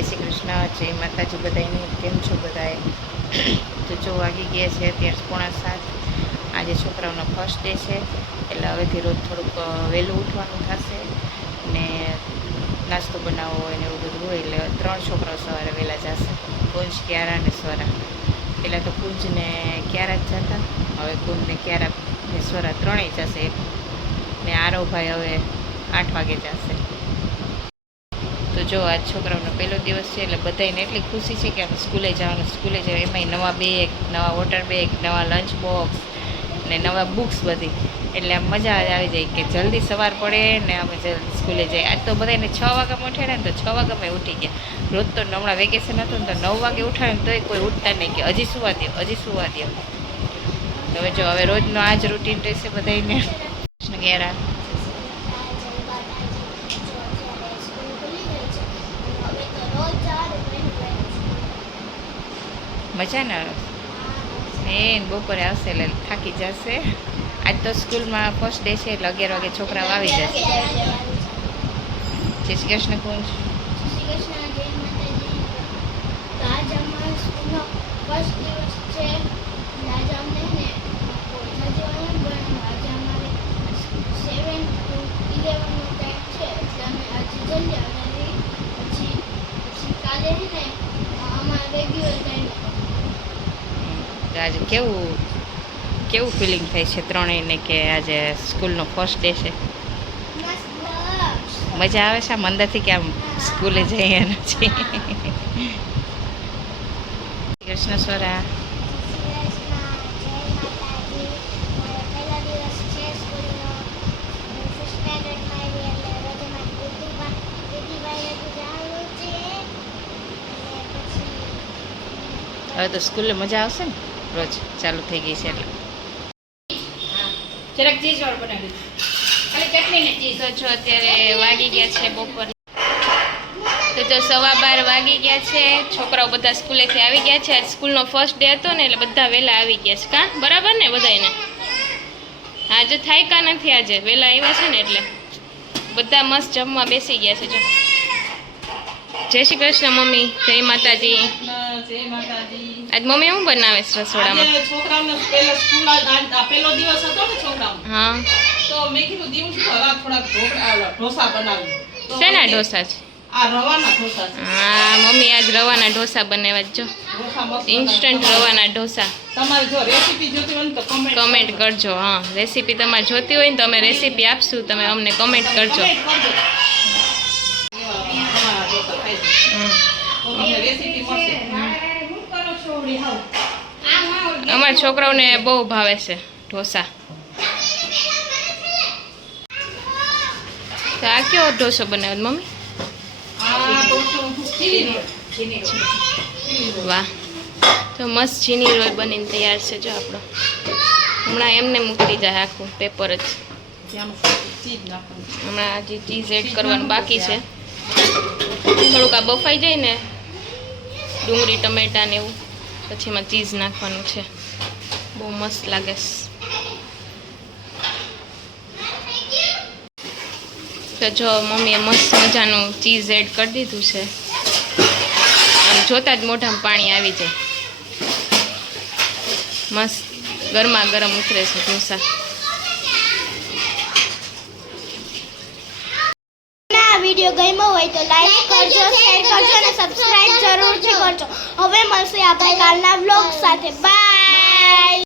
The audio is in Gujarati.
જય શ્રી કૃષ્ણ, જય માતાજી બધાને. કેમ છો બધાએ? તો જો વાગી ગયા છે અત્યારે 6:45. આજે છોકરાઓનો ફર્સ્ટ ડે છે એટલે હવેથી રોજ થોડુંક વહેલું ઉઠવાનું થશે ને નાસ્તો બનાવવો હોય ને એવું બધું હોય. એટલે 3 છોકરાઓ સવારે વહેલા જશે, કુંજ, ક્યારા અને સ્વરા. પહેલાં તો કુંજને ક્યારા જ જતા, હવે કુંજને ક્યારા ને સ્વરા ત્રણેય જશે. ને આરવભાઈ હવે 8 વાગે જશે. તો જો આજ છોકરાઓનો પહેલો દિવસ છે એટલે બધાને એટલી ખુશી છે કે સ્કૂલે જવાનું. એમાંય નવા બેગ, નવા વોટર બેગ, નવા લંચ બોક્સ ને નવા બુક્સ બધી. એટલે આમ મજા આવી જાય કે જલ્દી સવાર પડે ને અમે જલ્દી સ્કૂલે જઈએ. આજ તો બધાને 6 વાગ્યામાં ઉઠાડે ને તો 6 વાગ્યામાં ઉઠી ગયા. રોજ તો હમણાં વેકેશન હતું ને તો 9 વાગે ઉઠાડે ને તોય કોઈ ઉઠતા નહીં કે હજી સુવા દો, હજી સુવા દો. હવે જો હવે રોજનો આ જ રૂટીન રહેશે બધાને. ઘેરા મજા ના આવે એ બપોરે આવશે એટલે થાકી જશે. આજ તો સ્કૂલમાં ફર્સ્ટ ડે છે એટલે 11 વાગે છોકરાઓ આવી જશે. જય શ્રી કૃષ્ણ કુંજ. આજે કેવું ફિલિંગ થાય છે ત્રણેયને કે આજે સ્કૂલનો ફર્સ્ટ ડે છે? મજા આવે છે આમ અંદરથી કે આમ સ્કૂલે જઈએ નથી? કૃષ્ણ સ્વરા. હવે તો સ્કૂલે મજા આવશે ને, રોજ ચાલુ થઈ ગઈ છે એટલે. જરાક ચીઝ વાળું બનાવી દીધું, ચટણી ને ચીઝ. જો અત્યારે વાગી ગયા છે બપોર, તો 12:15 વાગી ગયા છે. છોકરાઓ બધા સ્કૂલેથી આવી ગયા છે. આજ સ્કૂલનો ફર્સ્ટ ડે હતો ને એટલે બધા વહેલા આવી ગયા છે. કાં બરાબર ને બધાને? આજે થાયકા નથી, આજે વહેલા આવ્યા છે ને એટલે બધા મસ્ત જમવા બેસી ગયા છે. જો જય શ્રી કૃષ્ણ મમ્મી, જય માતાજી. આજ મમ્મી શું બનાવે છે રસોડામાં? છોકરાઓનો પહેલો દિવસ હતો ને છોકરાઓનો. હા, તો મેં કીધું દીવું છું થોડાક ઢોસા બનાવી. શેના ઢોસા છે? આ રવાના ઢોસા છે. હા મમ્મી આજ રવાના ઢોસા બનાવ્યા. જો ઇન્સ્ટન્ટ રવાના ઢોસા. તમારે જો રેસીપી જોતી હોય ને તો કમેન્ટ કરજો. હા, રેસીપી તમારે જોતી હોય ને તો અમે રેસીપી આપશું, તમે અમને કમેન્ટ કરજો. અમારા છોકરાઓને બહુ ભાવે છે ઢોસા. તો આ કેવો ઢોસો બનાવ્યો મમ્મી? વાહ, તો મસ્ત ચીની રોલ બનીને તૈયાર છે. જો આપણો હમણાં એમને મૂકી જાય આખું પેપર જ. હમણાં હજી ચીઝ એડ કરવાનું બાકી છે. થોડુંક આ બફાઈ જાય ને ડુંગળી ટમેટા ને એવું, પછી એમાં ચીઝ નાખવાનું છે. બહુ મસ્ત લાગે છે. તો જો મમ્મીએ મસ્ત મજાનું ચીઝ એડ કરી દીધું છે. આમ જોતા જ મોઢામાં પાણી આવી જાય. મસ્ત ગરમા ગરમ ઉતરે છે ઢોસા. વિડીયો ગમ્યો હોય તો લાઈક કરજો, શેર કરજો અને સબસ્ક્રાઇબ જરૂરથી કરજો. હવે મળશે આપણે કાલના વ્લોગ સાથે. બાય.